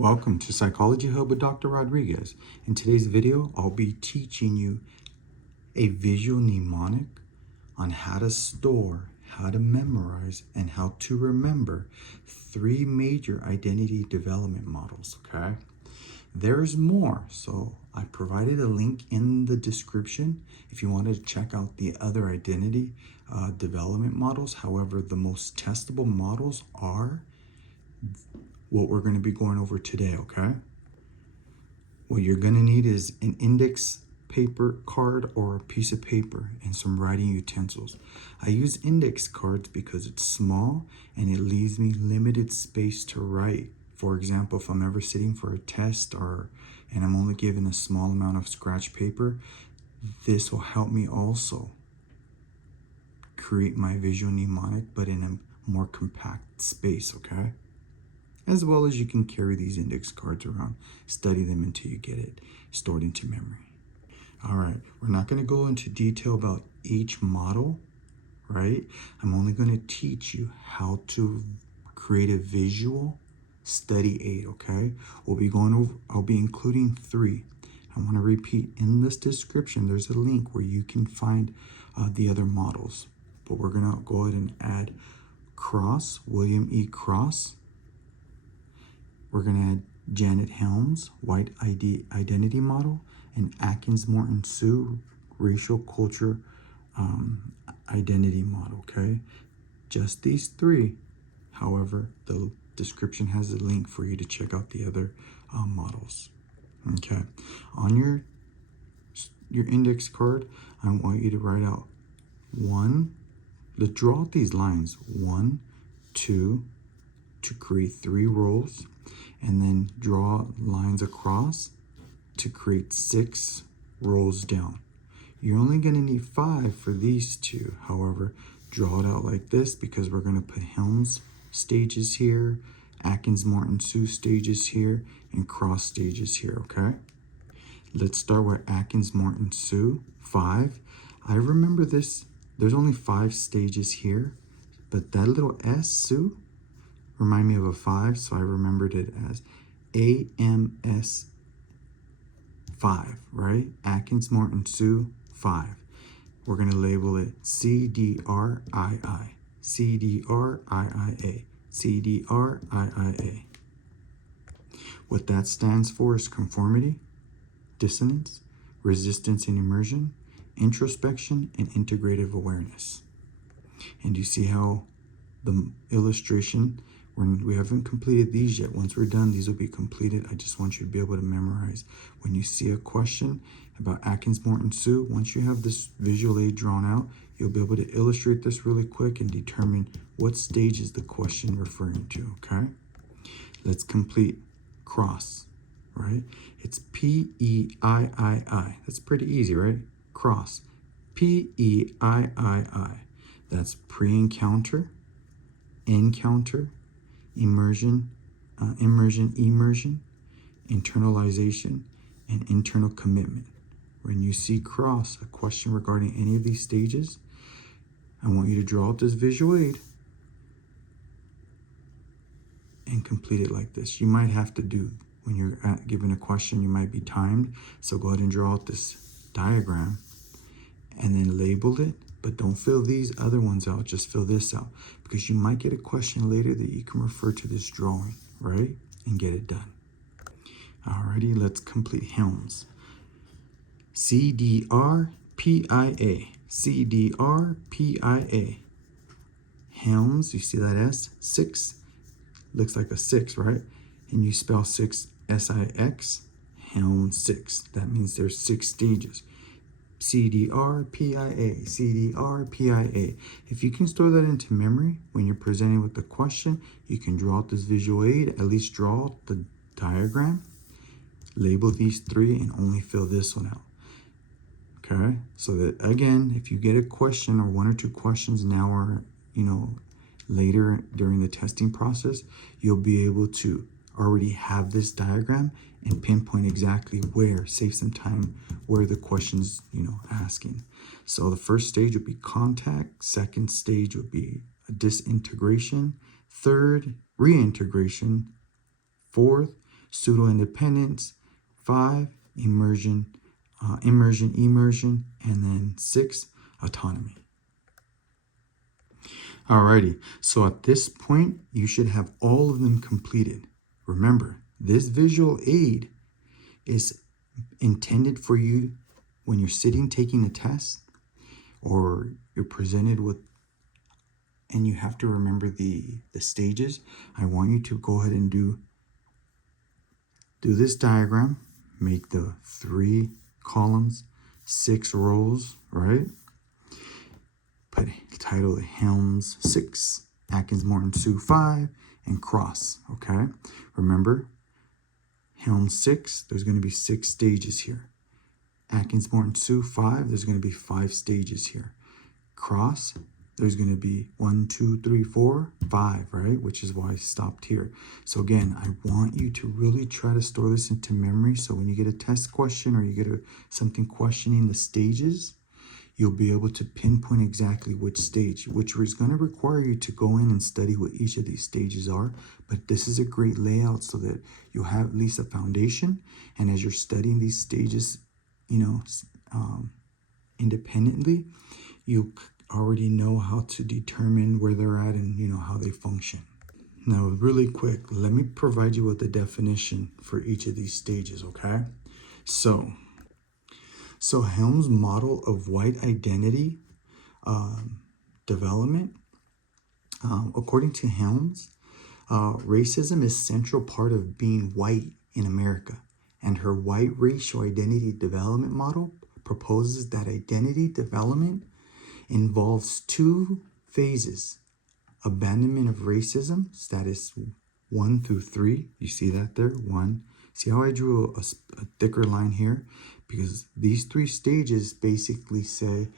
Welcome to Psychology Hub with Dr. Rodriguez. In today's video, I'll be teaching you a visual mnemonic on how to store, how to memorize, and how to remember 3 major identity development models, okay? There's more, so I provided a link in the description if you wanted to check out the other identity development models. However, the most testable models are what we're going to be going over today, okay? What you're going to need is an index paper card or a piece of paper and some writing utensils. I use index cards because it's small and it leaves me limited space to write. For example, if I'm ever sitting for a test and I'm only given a small amount of scratch paper, this will help me also create my visual mnemonic, but in a more compact space, okay? As well as you can carry these index cards around, study them until you get it stored into memory. All right, we're not going to go into detail about each model, right? I'm only going to teach you how to create a visual study aid, okay? I'll be including 3. I want to repeat, in this description, there's a link where you can find the other models. But we're going to go ahead and add Cross, William E. Cross. We're going to add Janet Helms, White Identity Model, and Atkinson, Morten, Sue, Racial Culture Identity Model, okay? Just these 3. However, the description has a link for you to check out the other models, okay? On your index card, I want you to write out 1, let's draw out these lines, 1, 2, to create 3 rows, and then draw lines across to create 6 rows down. You're only going to need 5 for these 2. However, draw it out like this because we're going to put Helms stages here, Atkins, Morten, Sue stages here, and Cross stages here, okay? Let's start with Atkins, Morten, Sue, 5. I remember this, there's only 5 stages here, but that little S, Sue, remind me of a 5, so I remembered it as AMS 5, right? Atkins, Morten, Sue, 5. We're going to label it CDRII, CDRIIA, CDRIIA. What that stands for is conformity, dissonance, resistance and immersion, introspection, and integrative awareness. And you see how the illustration, we haven't completed these yet. Once we're done, these will be completed. I just want you to be able to memorize. When you see a question about Atkins, Morten, Sue, once you have this visual aid drawn out, you'll be able to illustrate this really quick and determine what stage is the question referring to, okay? Let's complete Cross, right? It's P-E-I-I-I. That's pretty easy, right? Cross, P-E-I-I-I. That's pre-encounter, encounter, immersion, immersion, internalization, and internal commitment. When you see Cross, a question regarding any of these stages, I want you to draw out this visual aid and complete it like this. You might have to do, when you're given a question, you might be timed, so go ahead and draw out this diagram and then label it. But don't fill these other ones out, just fill this out, because you might get a question later that you can refer to this drawing, right? And get it done. Alrighty, let's complete Helms. CDRPIA, CDRPIA. Helms, you see that S? 6, looks like a 6, right? And you spell 6, S-I-X, Helm 6. That means there's 6 stages. CDRPIA, CDRPIA. If you can store that into memory, when you're presenting with the question, you can draw out this visual aid, at least draw out the diagram, label these 3, and only fill this one out. Okay, so that again, if you get a question or 1 or 2 questions now or, later during the testing process, you'll be able to already have this diagram and pinpoint exactly where, save some time where the question's, asking. So the first stage would be contact, second stage would be a disintegration, third, reintegration, fourth, pseudo-independence, 5, immersion, and then 6, autonomy. Alrighty, so at this point, you should have all of them completed. Remember, this visual aid is intended for you when you're sitting taking a test or you're presented with, and you have to remember the stages. I want you to go ahead and do this diagram, make the 3 columns, 6 rows, right? Put title Helms 6, Atkinson, Morten, Sue 5, and cross, okay? Remember, Helms 6, there's going to be 6 stages here. Atkinson, Morten, Sue 5, there's going to be 5 stages here. Cross, there's going to be 1, 2, 3, 4, 5, right? Which is why I stopped here. So again, I want you to really try to store this into memory. So when you get a test question or you get something questioning the stages, you'll be able to pinpoint exactly which stage, which is going to require you to go in and study what each of these stages are. But this is a great layout so that you'll have at least a foundation. And as you're studying these stages, independently, you already know how to determine where they're at and how they function. Now, really quick, let me provide you with the definition for each of these stages, okay? So Helm's model of white identity development, according to Helms, racism is a central part of being white in America, and her white racial identity development model proposes that identity development involves 2 phases: abandonment of racism, status 1 through 3. You see that there? 1. See how I drew a thicker line here? Because these 3 stages basically say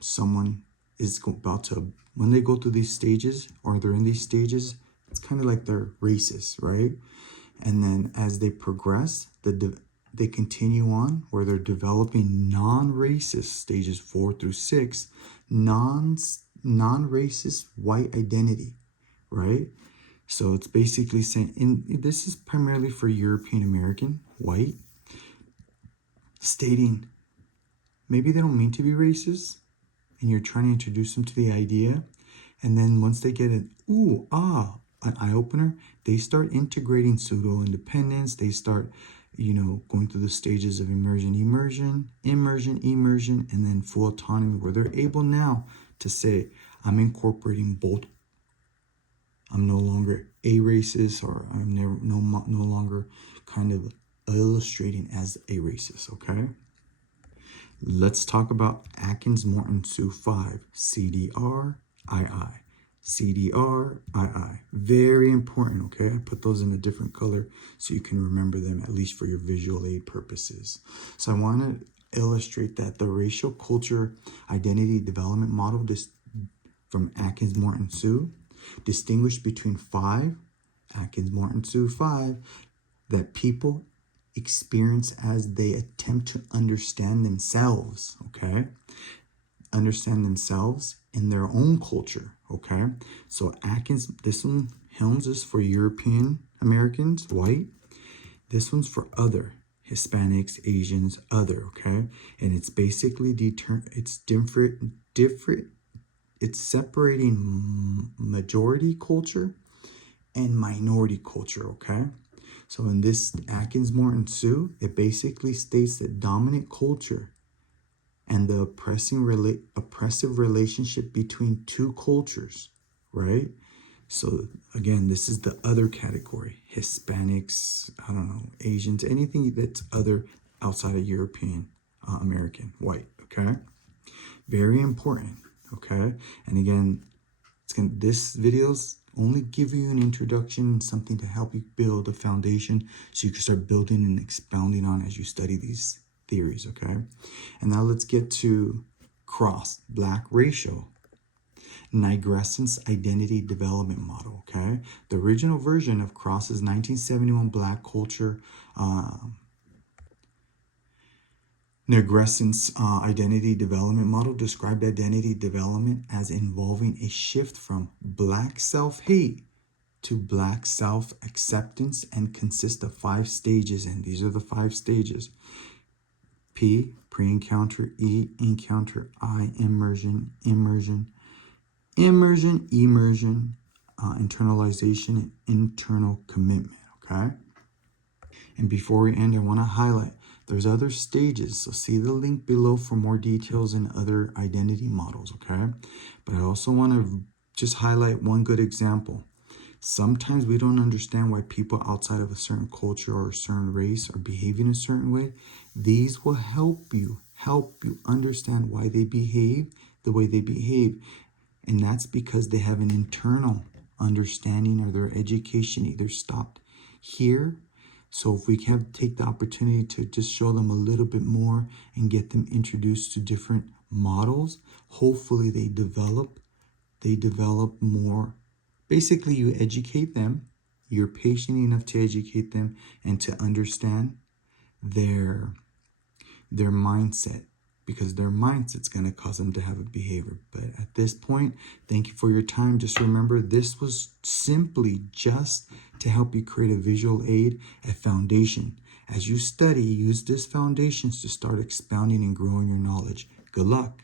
someone is about to, when they go through these stages or they're in these stages, it's kind of like they're racist, right? And then as they progress, they continue on where they're developing non-racist stages 4 through 6, non-racist white identity, right? So it's basically saying, this is primarily for European American white, stating maybe they don't mean to be racist and you're trying to introduce them to the idea. And then once they get an eye-opener, they start integrating pseudo-independence. They start, going through the stages of immersion, and then full autonomy, where they're able now to say, I'm incorporating both. I'm no longer a racist, or I'm no longer kind of illustrating as a racist, okay? Let's talk about Atkinson, Morten, Sue 5, CDR, II. CDR, II. Very important, okay? I put those in a different color so you can remember them, at least for your visual aid purposes. So I want to illustrate that the racial culture identity development model from Atkinson, Morten, Sue distinguished between 5, Atkinson, Morten, Sue 5, that people experience as they attempt to understand themselves, okay? Understand themselves in their own culture, okay? So Atkinson, this one, Helms is for European Americans, white. This one's for other, Hispanics, Asians, other, okay? And it's basically it's different, it's separating majority culture and minority culture, okay? So in this Atkinson, Morten, Sue, it basically states that dominant culture and the oppressive relationship between 2 cultures, right? So again, this is the other category. Hispanics, Asians, anything that's other outside of European, American, white, okay? Very important, okay? And again, this video's only give you an introduction, something to help you build a foundation so you can start building and expounding on as you study these theories, okay? And now let's get to CROSS, Black Racial Nigrescence Identity Development Model, okay? The original version of CROSS's 1971 Black Culture Nigrescence Identity Development Model described identity development as involving a shift from Black self-hate to Black self-acceptance and consists of 5 stages, and these are the 5 stages. P, pre-encounter. E, encounter. I, immersion. Immersion, internalization, and internal commitment, okay? And before we end, I want to highlight there's other stages, so see the link below for more details and other identity models, okay? But I also want to just highlight one good example. Sometimes we don't understand why people outside of a certain culture or a certain race are behaving a certain way. These will help you understand why they behave the way they behave. And that's because they have an internal understanding, or their education either stopped here. So if we can take the opportunity to just show them a little bit more and get them introduced to different models, hopefully they develop more. Basically, you educate them, you're patient enough to educate them and to understand their mindset, because their mindset's going to cause them to have a behavior. But at this point, thank you for your time. Just remember, this was simply just to help you create a visual aid, a foundation. As you study, use this foundation to start expounding and growing your knowledge. Good luck.